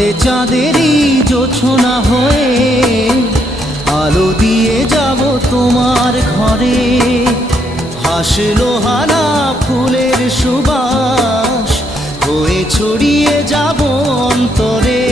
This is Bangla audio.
রাতে চাঁদেরই জোছনা হয়ে আলো দিয়ে যাব তোমার ঘরে। হাসলো হানা ফুলের সুবাস হয়ে ছড়িয়ে যাব অন্তরে।